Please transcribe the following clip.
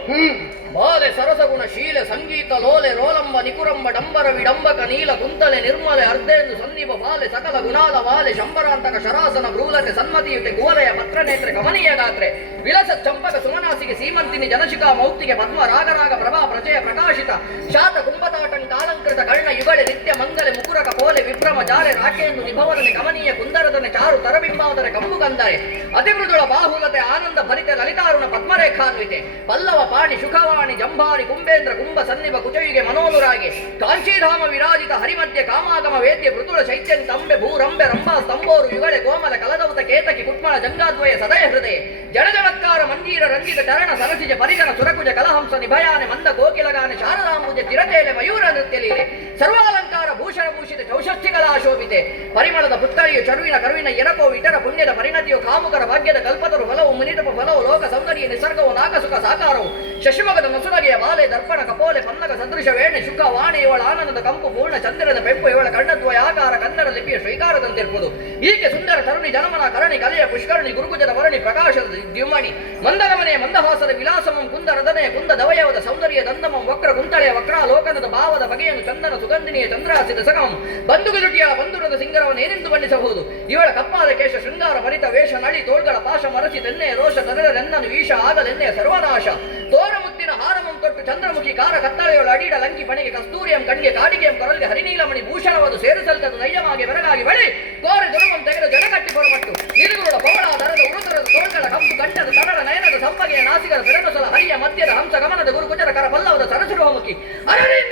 ಬಾಲೆ ಸರಸಗುಣ ಶೀಲೆ ಸಂಗೀತ ಲೋಲೆ ರೋಲಂಬ ನಿಕುರಂಬ ಡಂಬರ ವಿಡಂಬಕ ನೀಲ ಕುಂತಲೆ ನಿರ್ಮಲೆ ಅರ್ಧೇಂದು ಸನ್ನಿಭ ಬಾಲೆ ಸಕಲ ಗುಣಾಲ ವಾಲೆ ಶಂಬರಾಂತಕ ಶರಾಸನ ಭ್ರೂಲತೆ ಸನ್ಮತಿಯುತೆ ಕುವಲಯ ಪತ್ರನೇತ್ರೆ ಕಮನೀಯ ಗಾತ್ರೆ ವಿಲಸ ಚಂಪಕ ಸುಮನಾಸಿಗೆ ಸೀಮಂತಿನಿ ಜನಶಿಖಾ ಮೌಕ್ತಿಗೆ ಪದ್ಮ ರಾಗರಾಗ ಪ್ರಭಾ ಪ್ರಚಯ ಪ್ರಕಾಶಿತ ಶಾತ ಕುಂಭತಾಟಂಕಾಲಂಕೃತ ಕರ್ಣ ಯುಗಳೆ ನಿತ್ಯ ಮಂಗಲೆ ಮುಕುರಕ ಪೋಲೆ ವಿಭ್ರಮ ಜಾಲೆ ರಾಕೇಂದು ನಿಭವದನೆ ಕಮನೀಯ ಕುಂದರದನೆ ಚಾರು ತರಬಿಂಬಾವದರೆ ಕಂಬು ಗಂಧರೆ ಅತಿಮೃದುಳ ಬಾಹುಲತೆ ಆನಂದ ಭರಿತ ಲಲಿತಾರುಣ ಪದ್ಮರೇಖಾನ್ವಿತೆ ಪಲ್ಲವ ಪಾಣಿ ಶುಖವಾಣಿ ಜಂಭಾರಿ ಕುಂಬೇಂದ್ರ ಕುಂಭ ಸನ್ನಿಭ ಕುಚಯುಗೆ ಮನೋನುರಾಗಿ ಕಾಂಚೀಧಾಮ ವಿರಾಜಿತ ಹರಿಮಧ್ಯ ಕಾಮಾಗಮ ವೇದ್ಯ ಮೃದುಳ ಚೈತ್ಯನ್ ತಂಬೆ ಭೂರಂಬೆ ರಂಭಾ ಸ್ತಂಭೋರು ಯುಗಳೆ ಕೋಮಲ ಕಲದೌತ ಕೇತಕಿ ಕುಟ್ಮಳ ಜಂಗಾದ್ವಯ ಸದಯ ಹೃದಯ ಜಡಜಳತ್ಕಾರ ಮಂಜೀರ ರಂಜಿತ ಚರಣ ಸರಸಿಜ ಪರಿಗಣ ಸುರಕುಜ ಕಲಹಂಸ ನಿಭಯಾನೆ ಮಂದ ಕೋಕಿಲಗಾನೆ ಶಾರದಾಂಬುಜ ಚಿರತೇಲೆ ಮಯೂರ ನೃತ್ಯ ಲೀಲೆ ಸರ್ವಾಲಂಕಾರ ಭೂಷಣ ಭೂಷಿತ ಚೌಷಷ್ಠಿಗಳ ಶೋಭಿತೆ ಪರಿಮಳದ ಪುತ್ತಳಿಯು ಚರುವಿನ ಕರುವಿನ ಎರಕೋ ಇತರ ಪುಣ್ಯದ ಪರಿಣತಿಯು ಕಾಮುಕರ ಭಾಗ್ಯದ ಕಲ್ಪತರು ಫಲವು ಮುನಿಟಪ ಫಲವು ಲೋಕ ಸೌಂದರ್ಯ ನಿಸರ್ಗವು ನಾಗಸುಖ ಸಾಕಾರವು ಶಶಿಮಗದ ಮಸುನಗೆಯ ಬಾಲೆ ದರ್ಪಣ ಕಪೋಲೆ ಪನ್ನಗ ಸದೃಶ ವೇಣೆ ಶುಕ ವಾಣಿ ಇವಳ ಆನಂದದ ಕಂಪು ಪೂರ್ಣ ಚಂದ್ರದ ಪೆಂಪು ಇವಳ ಕಣ್ಣದ್ವಯ ಆಕಾರ ಕನ್ನಡ ಲಿಪಿಯ ಶ್ರೀಕಾರದಂತಿರುವುದು ಈಕೆ ಸುಂದರ ತರುಣಿ ಜನಮನ ಕರಣಿ ಕಲೆಯ ಪುಷ್ಕರಣಿ ಗುರುಗುಜದ ವರಣಿ ಪ್ರಕಾಶದ ದ್ಯುಮಣಿ ಮಂದಗಮನೆಯ ಮಂದಹಾಸದ ವಿಲಾಸಮಂ ಕುಂದರದನೆಯ ಕುಂದ ದವಯವದ ಸೌಂದರ್ಯ ದಂದಮಂ ವಕ್ರ ಕುಂತಳೆಯ ವಕ್ರಾಲೋಕನದ ಭಾವದ ಬಗೆಯನ್ನು ಚಂದನ ಸುಗಂಧಿನಿಯ ಚಂದ್ರಾಸಿದ ಸಗಮಂ ಬಂಧುಗಿಲುಟಿಯ ಬಂಧುರದ ಸಿಂಗರವನ್ನು ಏನೆಂದು ಬಣ್ಣಿಸಬಹುದು ಇವಳ ಕಪ್ಪಾದ ಕೇಶ ಶೃಂಗಾರ ಭರಿತ ವೇಷ ನಳಿ ತೋಳ್ಗಳ ಪಾಶ ಮರಚಿ ತೆನ್ನೆಯ ರೋಷ ತರರೆನ್ನನು ಈಶ ಆಗಲೆನ್ನೆಯ ಸರ್ವನಾಶ ತೋರಮುತ್ತಿನ ಹಾರಮಂ ತೊಟ್ಟು ಚಂದ್ರಮುಖಿ ಕಾರ ಕತ್ತಳೆಯೊಳ ಅಡಿಡ ಲಂಕಿ ಪಣಿಗೆ ಕಸ್ತೂರಿಯಂ ಕಣ್ಣಿಗೆ ಕಾಡಿಗೆಯಂ ಕೊರಲ್ಗೆ ಹರಿನೀಲಮಣಿ ಭೂಷಣವದು ಸೇರಿಸಲ್ಕದು ನಯ್ಯವಾಗಿ ಬೆರಗಾಗಿ ಬಳಿ ಕೋರೆ ದುರಮಂ ತೆಗೆದು ಜಡಗಟ್ಟಿ ಹೊರಮಟ್ಟು ನಿರುಗುರುಳ ಪವಳ ದರದ ಉರುತರದ ತೋಳ್ಗಳ ಕಂಪು ಗಂಟದ ತಡಳ ನಯನದ ಸಂಪಗೆಯ ನಾಸಿಗರ ಬೆರನುಸಲ ಹರಿಯ ಮಧ್ಯದ ಹಂಸ ಗಮನದ ಗುರುಕುಜರ ಕರ ಪಲ್ಲವದ ಸರಸುರುಹಮುಖಿ ಅರಳಿ